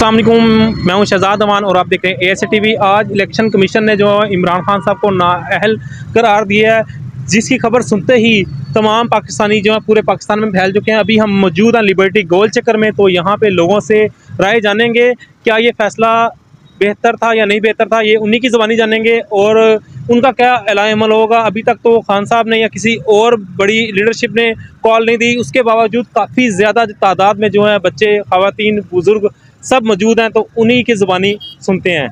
अस्सलाम वालेकुम, मैं हूं शहजाद अमान और आप देख रहे हैं ASA-TV। आज इलेक्शन कमीशन ने जो इमरान खान साहब को नाअहल करार दिया है, जिसकी खबर सुनते ही तमाम पाकिस्तानी जो है पूरे पाकिस्तान में फैल चुके हैं। अभी हम मौजूद हैं लिबर्टी गोल चक्कर में, तो यहाँ पे लोगों से राय जानेंगे क्या ये फ़ैसला बेहतर था या नहीं बेहतर था, ये उन्हीं की ज़बानी जानेंगे और उनका क्या एलान अमल होगा। अभी तक तो खान साहब ने या किसी और बड़ी लीडरशिप ने कॉल नहीं दी, उसके बावजूद काफ़ी ज़्यादा तादाद में जो है बच्चे, ख़वातीन, बुज़ुर्ग सब मौजूद हैं, तो उन्हीं की ज़बानी सुनते हैं।